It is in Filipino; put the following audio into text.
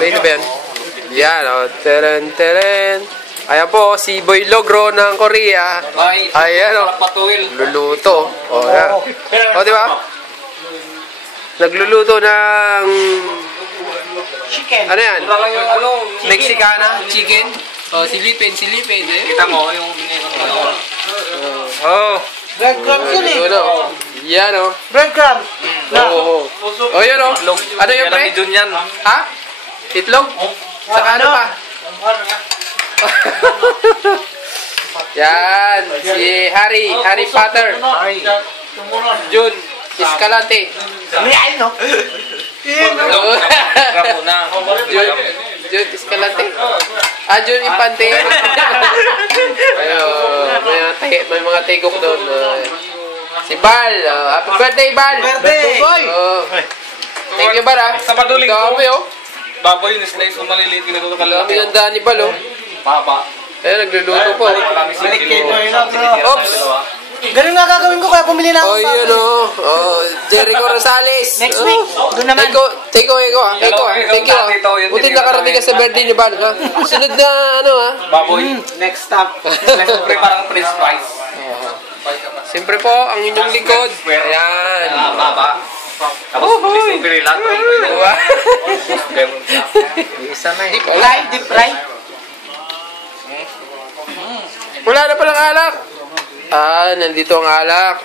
Baby ba yan? Yan, o. Teren, teren. Ayan po, si Boy Logro ng Korea. Ayan, o. Luluto. O, yan. O, di ba? Nagluluto ng... Chicken. Ano yan? Mexicana? Chicken? O, silipin. Kita mo yung... Oh. Breadcrumb yun eh. Yan, o. Breadcrumb. Oo. O, yan, o. Ano yung pre? Ha? Itlog? Saka ano pa? Yan. Si Harry Potter. Jun Escalante. May ay, no? Jun Escalante. Jun Infante. May mga tigok doon. Si Bal. Happy birthday, Bal. Birthday. Thank you, Bar. Sa paduling ko. Dami, oh. Baboy yung slice ko maliliit. Dami ng Dani Bal, oh. Papa. Ayun, nagluluto po. Oops. Ganun nga gagawin ko kaya pumili na ako. Oh, yun, oh. Oh, Jericho Rosales. Next week. Doon naman. Thank you. Buti nakarating ka sa birthday ni Bal, ha? Sunod na, ano, ha? Baboy. Next stop. Siyempre parang French fries. Siyempre po, ang inyong likod. Ayan. Baba. Tapos isang pirila. Isa na eh. Deep fry. Wala na palang alak. Nandito ang alak.